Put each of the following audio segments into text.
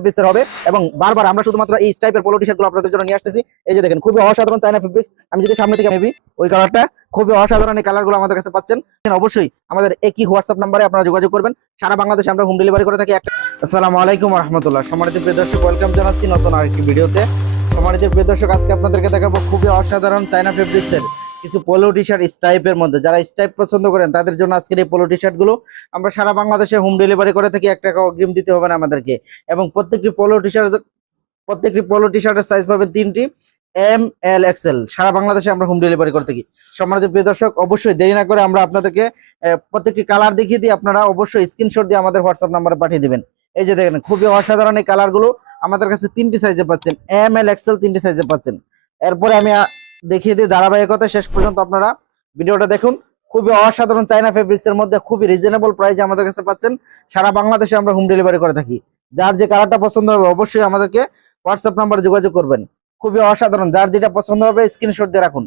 ফেব্রিক্সের হবে এবং বারবার আমরা শুধুমাত্র এই টাইপের পোলো টি শার্টগুলো আপনাদের জন্য নিয়ে আসতেছি। এই যে দেখেন, খুবই অসাধারণ চায়না ফেব্রিক্স আমি যদি সামনে থেকে মেবি ওই কালারটা খুবই অসাধারণ এই কালারগুলো আমাদের কাছে পাচ্ছেন। অবশ্যই আমাদের একই হোয়াটসঅ্যাপ নাম্বারে আপনারা যোগাযোগ করবেন। সারা বাংলাদেশে আমরা হোম ডেলিভারি করে থাকি আসসালামু আলাইকুম রহমতুল্লাহ। সম্মানিত প্রিয় দর্শক ওয়েলকাম জানাচ্ছি নতুন আরেকটি ভিডিওতে সম্মানিত প্রিয় দর্শক, আজকে আপনাদেরকে দেখাবো খুবই অসাধারণ চায়না ফেব্রিক্সের কিছু পোলো টি শার্ট স্টাইপের মধ্যে। যারা স্টাইপ পছন্দ করেন, তাদের জন্য আজকের এই পোলো টি শার্টগুলো আমরা সারা বাংলাদেশে হোম ডেলিভারি করে থাকি। এক টাকা অগ্রিম দিতে হবে না আমাদেরকে। এবং প্রত্যেকটি পোলো টি শার্ট প্রত্যেকটি পোলো টি শার্টের সাইজ পাবেন তিনটি এম এল এক্সেল সারা বাংলাদেশে আমরা হোম ডেলিভারি করে থাকি। সম্মানিত প্রিয় দর্শক, অবশ্যই দেরি না করে আমরা আপনাদেরকে প্রত্যেকটি কালার দেখিয়ে দিই আপনারা অবশ্যই স্ক্রিনশট দিয়ে আমাদের হোয়াটসঅ্যাপ নাম্বারে পাঠিয়ে দিবেন। এই যে দেখেন, খুবই অসাধারণ এই কালারগুলো আমাদের কাছে তিনটি সাইজে পাচ্ছেন। এম এল এক্সেল তিনটি সাইজে পাচ্ছেন। এরপরে আমি দেখিয়ে দিই ধারাবাহিকতা শেষ পর্যন্ত আপনারা। ভিডিওটা দেখুন। খুবই অসাধারণ চাইনা ফেব্রিক্স এর মধ্যে খুবই রিজনেবল প্রাইসে আমাদের কাছে পাচ্ছেন। সারা বাংলাদেশে আমরা হোম ডেলিভারি করে থাকি। যার যে কালারটা পছন্দ হবে অবশ্যই আমাদেরকে হোয়াটসঅ্যাপ নাম্বারে যোগাযোগ করবেন। খুবই অসাধারণ। যার যেটা পছন্দ হবে স্ক্রিনশট দিয়ে রাখুন।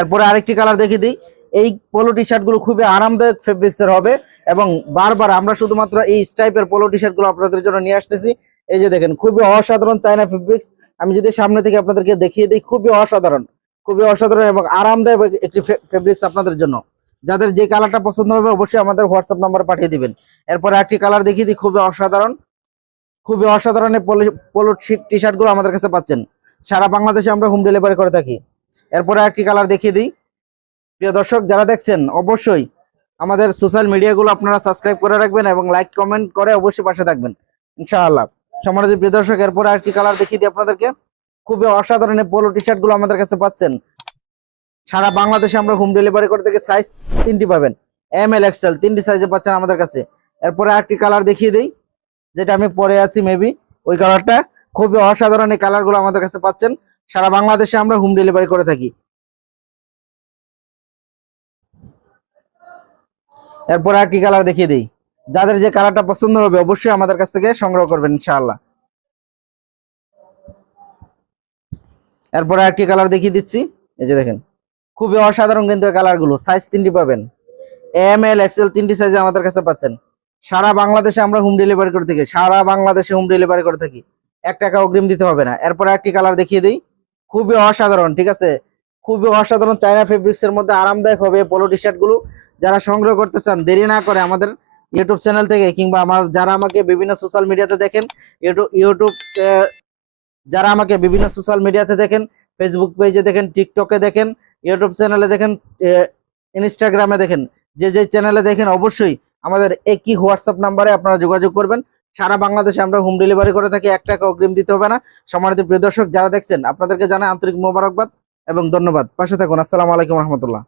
এরপরে আরেকটি কালার দেখিয়ে দিই। এই পোলো টি শার্টগুলো খুবই আরামদায়ক ফেব্রিক্স এর হবে এবং বারবার আমরা শুধুমাত্র এই টাইপের পোলো টি শার্টগুলো আপনাদের জন্য নিয়ে আসতেছি। এই যে দেখেন, খুবই অসাধারণ চাইনা ফেব্রিক্স আমি যদি সামনে থেকে আপনাদেরকে দেখিয়ে দিই, খুবই অসাধারণ। খুবই অসাধারণ এবং আরামদায়ক একটি ফেব্রিক্স আপনাদের জন্য। যাদের যে কালারটা পছন্দ হবে, অবশ্যই আমাদের হোয়াটসঅ্যাপ নাম্বার পাঠিয়ে দিবেন। এরপরে একটি কালার দেখিয়ে দিই, খুবই অসাধারণ। খুবই অসাধারণ পোলো টি শার্টগুলো আমাদের কাছে পাচ্ছেন। সারা বাংলাদেশে আমরা হোম ডেলিভারি করে থাকি। এরপরে একটি কালার দেখিয়ে দিই। প্রিয় দর্শক, যারা দেখছেন, অবশ্যই আমাদের সোশ্যাল মিডিয়াগুলো আপনারা সাবস্ক্রাইব করে রাখবেন এবং লাইক কমেন্ট করে অবশ্যই পাশে থাকবেন। ইনশাআল্লাহ। সম্মানিত প্রিয় দর্শক, এরপরে আরেকটি কালার দেখিয়ে দিই আপনাদেরকে। খুবই অসাধারণ পোলো টি শার্টগুলো আমাদের কাছে পাচ্ছেন। সারা বাংলাদেশে আমরা হোম ডেলিভারি করে থেকে সাইজ তিনটি পাবেন। এম এল এক্সেল তিনটি সাইজে পাচ্ছেন আমাদের কাছে। এরপরে আরেকটি কালার দেখিয়ে দিই, যেটা আমি পরে আছি মেবি ওই কালারটা খুবই অসাধারণ এই কালারগুলো আমাদের কাছে পাচ্ছেন। সারা বাংলাদেশে আমরা হোম ডেলিভারি করে থাকি। এরপর একটি কালার দেখিয়ে দিই। যাদের যে কালারটা পছন্দ হবে, অবশ্যই আমাদের কাছ থেকে সংগ্রহ করবেন, ইনশাআল্লাহ। এরপরে একটি কালার দেখিয়ে দিচ্ছি। এই যে দেখেন, খুবই অসাধারণ কিন্তু কালারগুলো সাইজ তিনটি পাবেন। এম এল এক্সেল তিনটি সাইজে আমাদের কাছে পাচ্ছেন। সারা বাংলাদেশে আমরা হোম ডেলিভারি করে থাকি। সারা বাংলাদেশে হোম ডেলিভারি করে থাকি। এক টাকা অগ্রিম দিতে হবে না। এরপরে একটি কালার দেখিয়ে দিই। খুবই অসাধারণ, ঠিক আছে? খুবই অসাধারণ চায়না ফেব্রিক্স এর মধ্যে আরামদায়ক হবে পোলো টি শার্টগুলো। যারা সংগ্রহ করতে চান, দেরি না করে আমাদের ইউটিউব চ্যানেল থেকে কিংবা আমার, যারা আমাকে বিভিন্ন সোশ্যাল মিডিয়াতে দেখেন ইউটিউব ইউটিউব যারা আমাকে বিভিন্ন সোশ্যাল মিডিয়াতে দেখেন ফেসবুক পেজে দেখেন টিকটকে দেখেন ইউটিউব চ্যানেলে দেখেন ইনস্টাগ্রামে দেখেন, যে যে চ্যানেলে দেখেন, অবশ্যই আমাদের একই হোয়াটসঅ্যাপ নাম্বারে আপনারা যোগাযোগ করবেন। সারা বাংলাদেশে আমরা হোম ডেলিভারি করে থাকি, এক টাকা অগ্রিম দিতে হবে না। সম্মানিত প্রিয় দর্শক, যারা দেখছেন, আপনাদেরকে জানাই আন্তরিক মোবারকবাদ এবং ধন্যবাদ। পাশে থাকুন, আসসালামু আলাইকুম রহমতুল্লাহ।